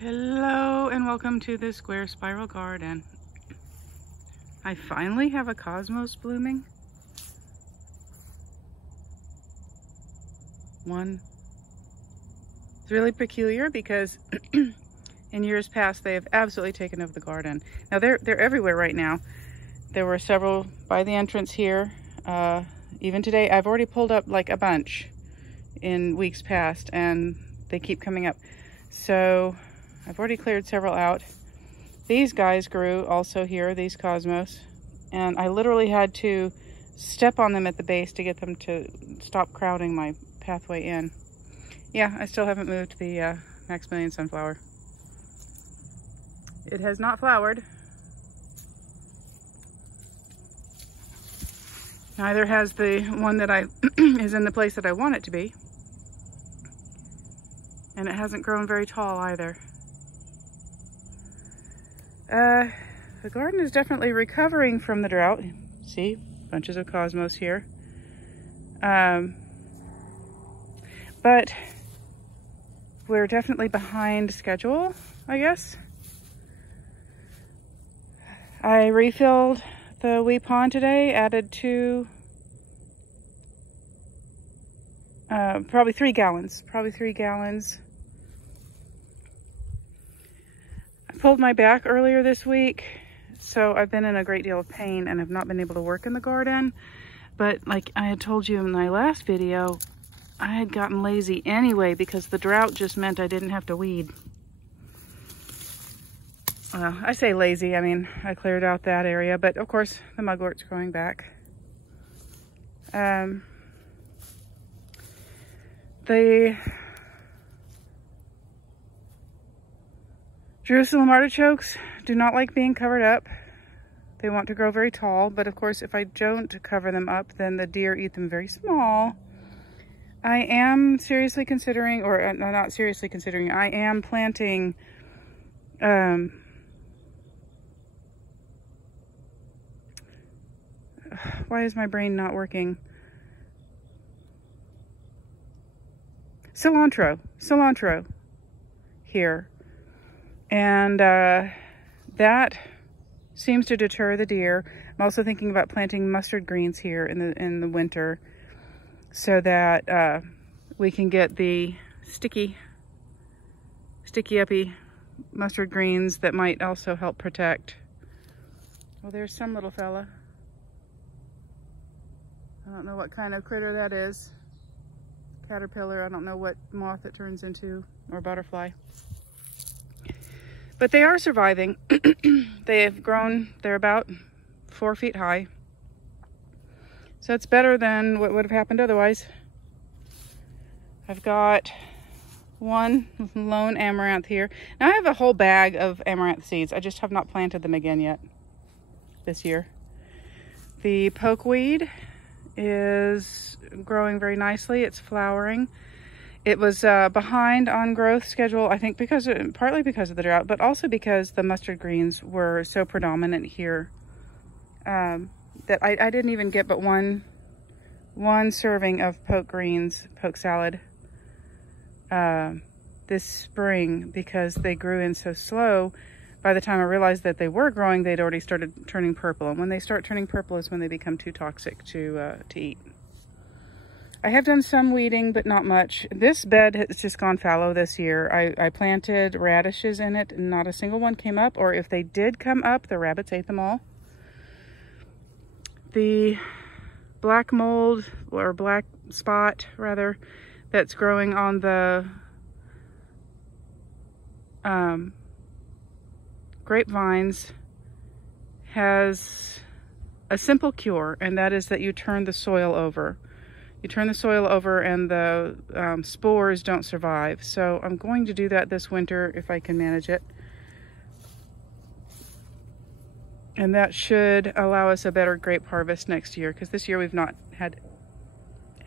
Hello and welcome to the square spiral garden. I finally have a cosmos blooming. One. It's really peculiar because in years past they have absolutely taken over the garden. Now they're everywhere right now. There were several by the entrance here. Even today I've already pulled up like a bunch in weeks past and they keep coming up. So I've already cleared several out. These guys grew also here, these cosmos, and I literally had to step on them at the base to get them to stop crowding my pathway in. Yeah, I still haven't moved the Maximilian sunflower. It has not flowered. Neither has the one that I is in the place that I want it to be. And it hasn't grown very tall either. The garden is definitely recovering from the drought. See, bunches of cosmos here. But we're definitely behind schedule, I guess. I refilled the wee pond today, added probably 3 gallons. I pulled my back earlier this week, so I've been in a great deal of pain and have not been able to work in the garden. But like I had told you in my last video, I had gotten lazy anyway because the drought just meant I didn't have to weed. Well, I say lazy, I mean, I cleared out that area, but of course the mugwort's growing back. The Jerusalem artichokes do not like being covered up. They want to grow very tall, but of course if I don't cover them up, then the deer eat them very small. I am seriously considering, or not seriously considering, I am planting why is my brain not working? Cilantro here. And that seems to deter the deer. I'm also thinking about planting mustard greens here in the winter so that we can get the sticky uppy mustard greens that might also help protect. Well, there's some little fella. I don't know what kind of critter that is. Caterpillar, I don't know what moth it turns into, or butterfly. But they are surviving. They have grown, they're about 4 feet high. So it's better than what would have happened otherwise. I've got one lone amaranth here. Now I have a whole bag of amaranth seeds. I just have not planted them again yet this year. The pokeweed is growing very nicely. It's flowering. It was behind on growth schedule, I think partly because of the drought, but also because the mustard greens were so predominant here that I didn't even get but one serving of poke salad this spring because they grew in so slow. By the time I realized that they were growing, they'd already started turning purple. And when they start turning purple is when they become too toxic to eat. I have done some weeding, but not much. This bed has just gone fallow this year. I planted radishes in it and not a single one came up, or if they did come up, the rabbits ate them all. The black mold, or black spot rather, that's growing on the grapevines has a simple cure, and that is that you turn the soil over. You turn the soil over and the spores don't survive. So I'm going to do that this winter if I can manage it. And that should allow us a better grape harvest next year, because this year we've not had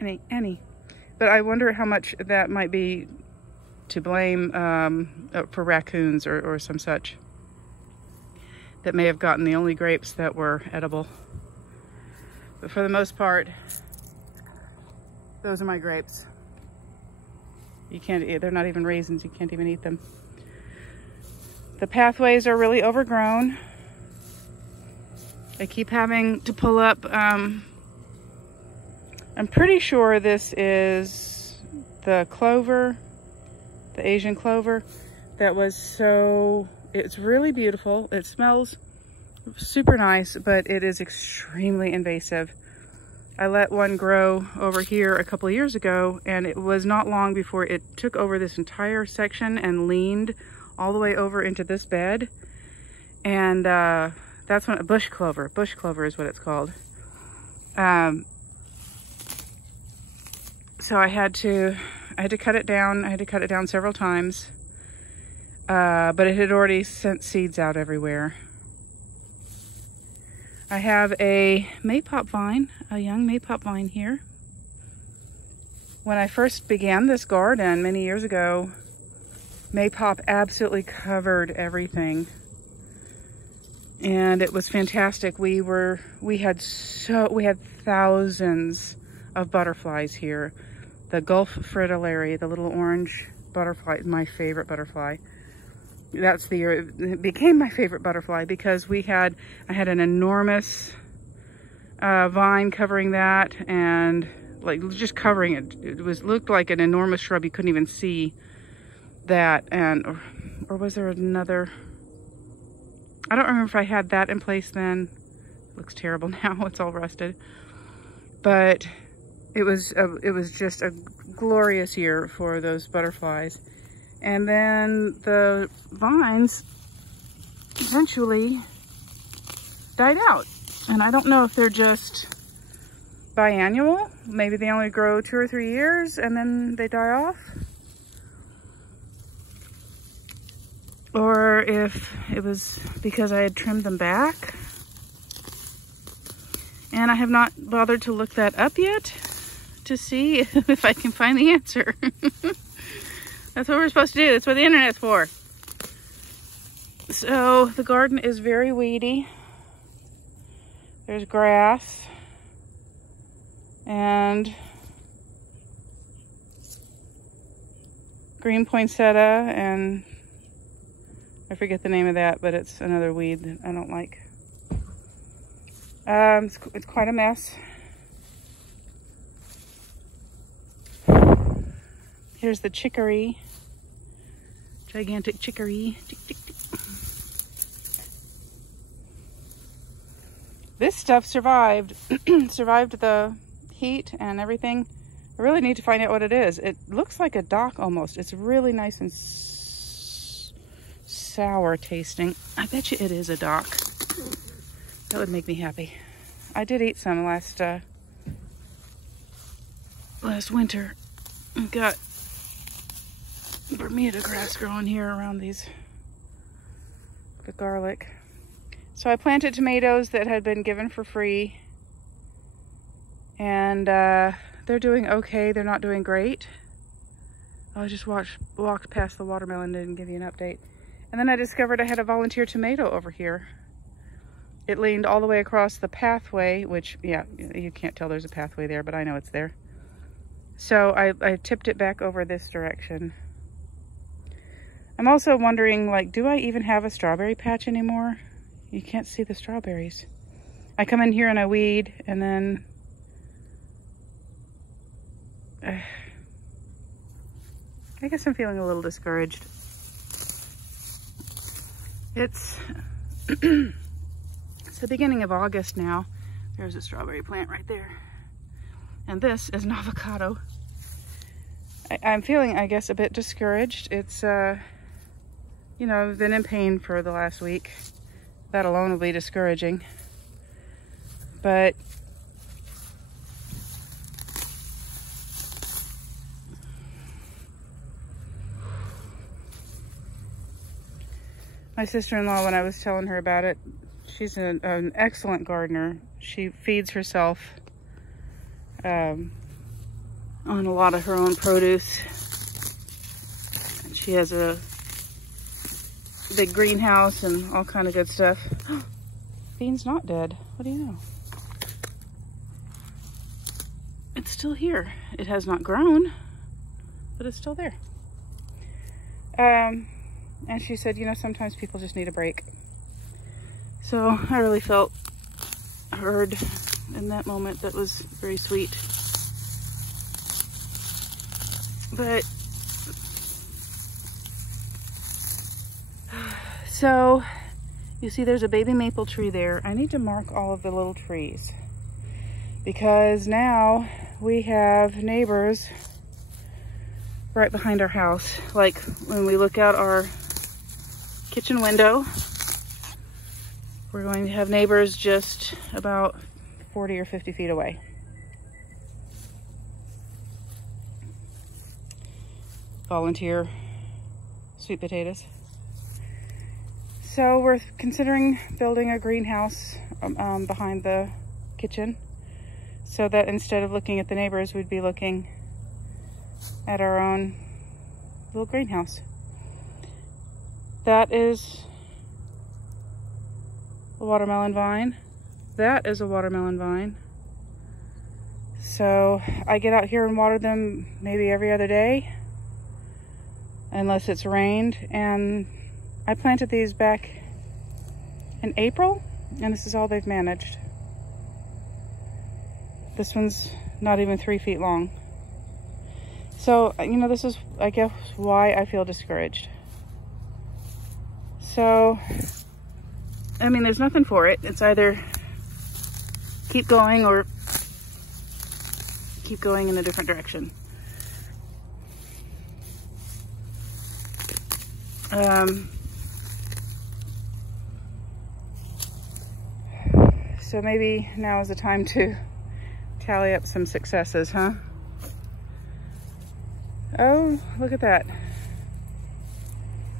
any. But I wonder how much that might be to blame for raccoons or some such that may have gotten the only grapes that were edible. But for the most part, those are my grapes. You can't eat, they're not even raisins, you can't even eat them. The pathways are really overgrown. I keep having to pull up. I'm pretty sure this is the clover, the Asian clover. That was so, it's really beautiful. It smells super nice, but it is extremely invasive. I let one grow over here a couple of years ago, and it was not long before it took over this entire section and leaned all the way over into this bed. And that's when bush clover is what it's called. So I had to cut it down. I had to cut it down several times. But it had already sent seeds out everywhere. I have a maypop vine, a young maypop vine here. When I first began this garden many years ago, maypop absolutely covered everything. And it was fantastic. We had thousands of butterflies here. The Gulf fritillary, the little orange butterfly, my favorite butterfly. That's the year it became my favorite butterfly, because I had an enormous vine covering that, and like just covering it. It looked like an enormous shrub. You couldn't even see that. And or was there another? I don't remember if I had that in place then. It looks terrible now. It's all rusted. But it was just a glorious year for those butterflies. And then the vines eventually died out. And I don't know if they're just biannual. Maybe they only grow 2 or 3 years and then they die off. Or if it was because I had trimmed them back. And I have not bothered to look that up yet to see if I can find the answer. That's what we're supposed to do. That's what the internet's for. So the garden is very weedy. There's grass and green poinsettia, and I forget the name of that, but it's another weed that I don't like. It's quite a mess. Here's the chicory. Gigantic chicory. Tick, tick, tick. This stuff survived. Survived the heat and everything. I really need to find out what it is. It looks like a dock almost. It's really nice and sour tasting. I bet you it is a dock. That would make me happy. I did eat some last winter. I've got Bermuda grass growing here around the garlic. So I planted tomatoes that had been given for free, and they're doing okay. They're not doing great. I just walked past the watermelon and didn't give you an update. And then I discovered I had a volunteer tomato over here. It leaned all the way across the pathway, which, yeah, you can't tell there's a pathway there, but I know it's there. So I tipped it back over this direction. I'm also wondering, like, do I even have a strawberry patch anymore? You can't see the strawberries. I come in here and I weed, and then I guess I'm feeling a little discouraged. It's it's the beginning of August now. There's a strawberry plant right there. And this is an avocado. I'm feeling, I guess, a bit discouraged. It's, you know, I've been in pain for the last week. That alone will be discouraging. But my sister-in-law, when I was telling her about it, she's an excellent gardener. She feeds herself on a lot of her own produce. And she has a big greenhouse and all kind of good stuff. Bean's not dead. What do you know? It's still here. It has not grown, but it's still there. And she said, you know, sometimes people just need a break. So I really felt heard in that moment. That was very sweet. But so you see there's a baby maple tree there. I need to mark all of the little trees because now we have neighbors right behind our house. Like when we look out our kitchen window, we're going to have neighbors just about 40 or 50 feet away. Volunteer sweet potatoes. So we're considering building a greenhouse behind the kitchen so that instead of looking at the neighbors, we'd be looking at our own little greenhouse. That is a watermelon vine. That is a watermelon vine. So I get out here and water them maybe every other day, unless it's rained. And I planted these back in April, and this is all they've managed. This one's not even 3 feet long. So, you know, this is, I guess, why I feel discouraged. So, I mean, there's nothing for it. It's either keep going or keep going in a different direction. So maybe now is the time to tally up some successes, huh? Oh, look at that.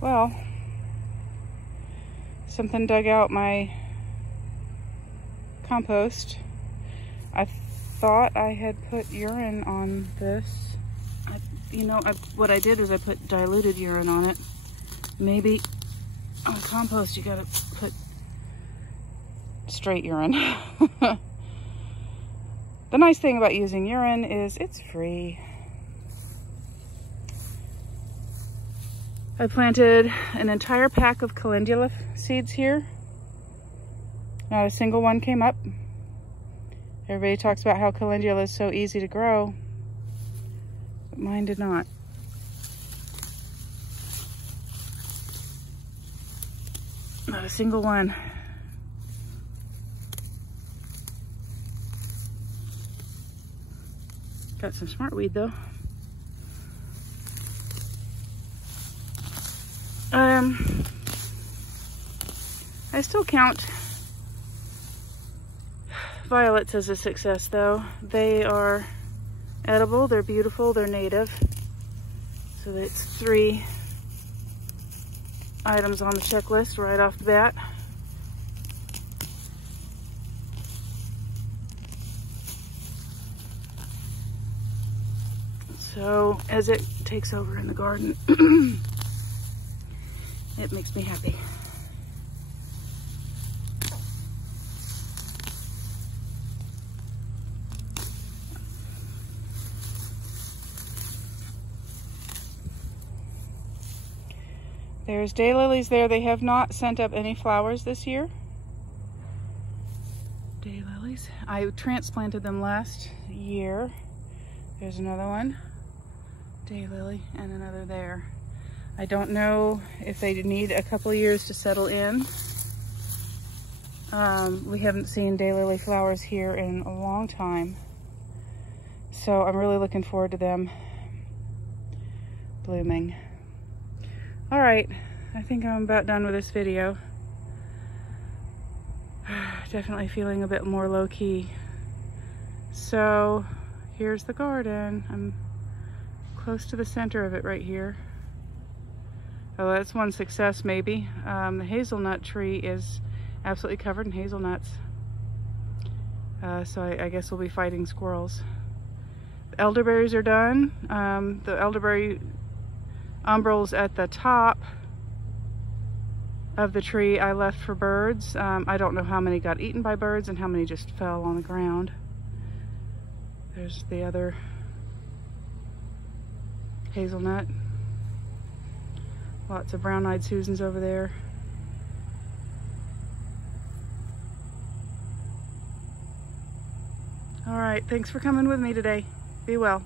Well, something dug out my compost. I thought I had put urine on this. What I did is I put diluted urine on it. Maybe on compost you gotta put straight urine. The nice thing about using urine is it's free. I planted an entire pack of calendula seeds here. Not a single one came up. Everybody talks about how calendula is so easy to grow, but mine did not. Not a single one. Got some smartweed though. I still count violets as a success though. They are edible, they're beautiful, they're native. So that's 3 items on the checklist right off the bat. So as it takes over in the garden, it makes me happy. There's daylilies there. They have not sent up any flowers this year. Daylilies. I transplanted them last year. There's another one. Daylily and another there. I don't know if they need a couple of years to settle in. We haven't seen daylily flowers here in a long time. So I'm really looking forward to them blooming. All right, I think I'm about done with this video. Definitely feeling a bit more low-key. So here's the garden. I'm close to the center of it right here. Oh, that's one success maybe. The hazelnut tree is absolutely covered in hazelnuts. So I guess we'll be fighting squirrels. The elderberries are done. The elderberry umbels at the top of the tree I left for birds. I don't know how many got eaten by birds and how many just fell on the ground. There's the other hazelnut. Lots of brown-eyed Susans over there. All right, thanks for coming with me today. Be well.